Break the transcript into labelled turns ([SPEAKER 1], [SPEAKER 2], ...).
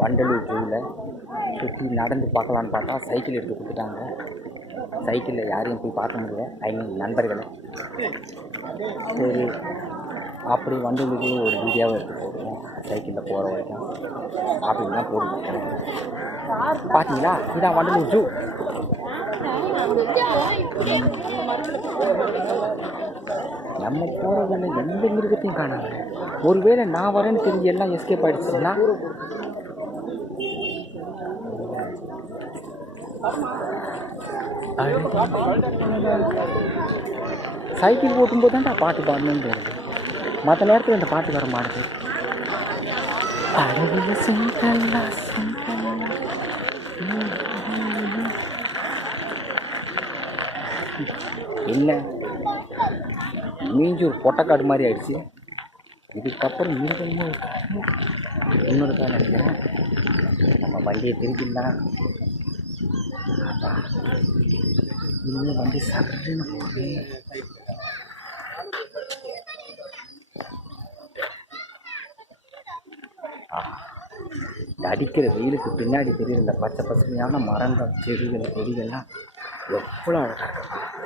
[SPEAKER 1] வண்டலூர் ஜூவில் சுற்றி நடந்து பார்க்கலான்னு பார்த்தா சைக்கிள் எடுத்து கொடுத்துட்டாங்க. சைக்கிளில் யாரையும் போய் பார்க்க முடியல. ஐ மீன் நண்பர்களை. சரி அப்படி வண்டலூருக்கு ஒரு வீடியோவை எடுத்து போடுவோம். சைக்கிளில் போகிற வரைக்கும். அப்படின்னு தான் போட்டுருக்கேன் பார்த்தீங்களா இதான் வண்டலூர் ஜூ. நம்ம போகிறதுல எந்த மிருகத்தையும் காணாங்க ஒருவேளை நான் வரேன்னு தெரிஞ்சு எல்லாம் எஸ்கேப் ஆகிடுச்சுன்னா சைக்கிள் ஓட்டும்போது தான்டா பாட்டு பாடணும்னு மற்ற நேரத்தில் இந்த பாட்டு வர மாட்டுது அழகிய செங்கல்லா செங்கல்லா. என்ன? மீஞ்சூர் பொட்டக்காடு மாதிரி ஆயிடுச்சு. இதுக்கப்புறம் மிருகமும் இன்னொரு நினைக்கிறேன் நம்ம வண்டியை திருப்பிடலாம். அப்பா இன்னும் வண்டி சர்ன்னு போகுது அடிக்கிற வெயிலுக்கு பின்னாடி தெரியுற இந்த பச்சை பசுமையான மரங்கள் செடிகள் கொடிகள்லாம் எவ்வளோ அழகாக இருக்கும்